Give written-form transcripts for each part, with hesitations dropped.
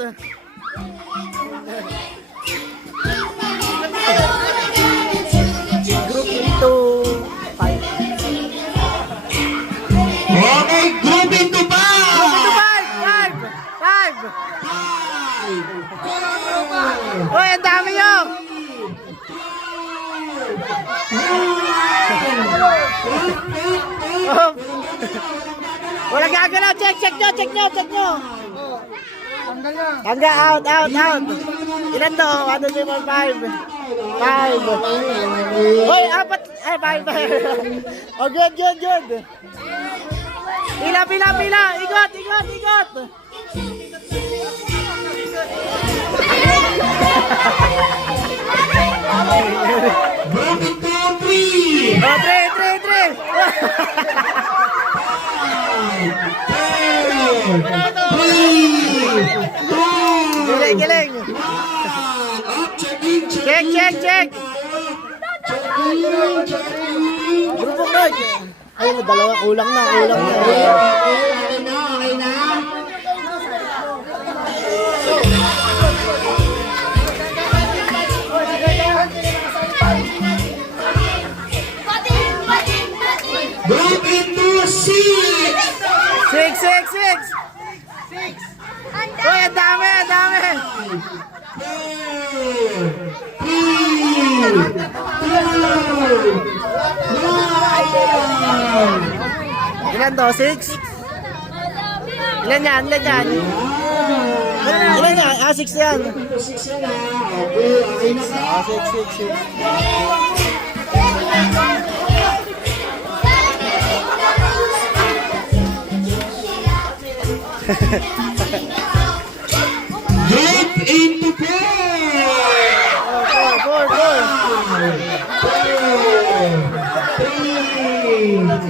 Group into 5. Okay, group into 5. Five. Uy, ang dami yun. Oh. Wala gagalaw. Check nyo. Tanggal, out. Ilan to? 1, 2, 3, 4, 5. 5. Uy, 4. Ay, 5. Oh, good. Pila. Ikot. Group into 3. Oh, 3. Galing. Check. Grupo ko. Ay, dalawa. Kulang na. Okay na. Group into 6. 6. Uy, ang dami. 4, 3, 2, 1. Ilan to? 6? Ilan yan? Ilan yan? 6 yan. 6 na. Okay na ka. 6. Group into 4. 4, 3, 2, 1.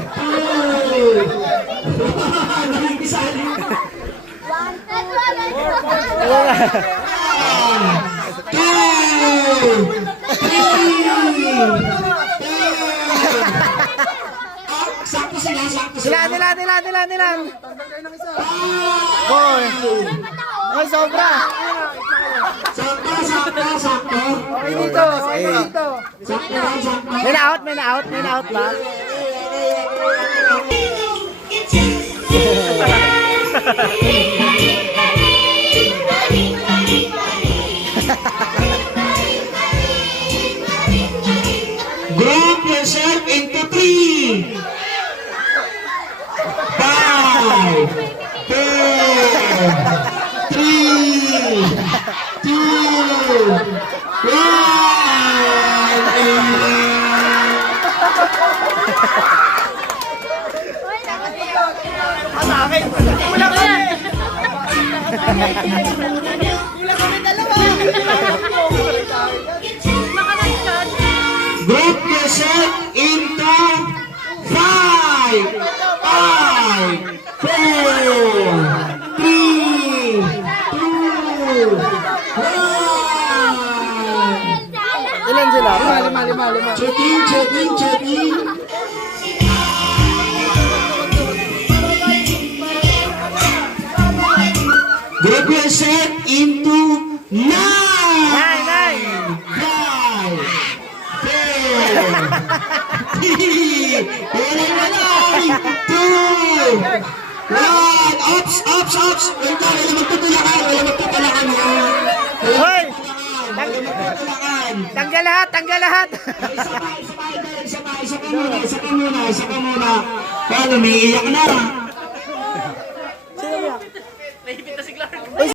Nila. Boy. Ay, sobra. Sakto. Okay dito. Sakto. May na-out ba? Group yourself into 3. 5, 4, 3, 2, 1. Group yourself into 5, 4, 3, 2, 1. Ilan sila? 5. Checking. Group yourself into 9. 5, 4, 3, 2, 1. Ops. Wala magtutulakan. Hoy! Tanggal lahat. Isa ka muna. Paano, umiiyak na.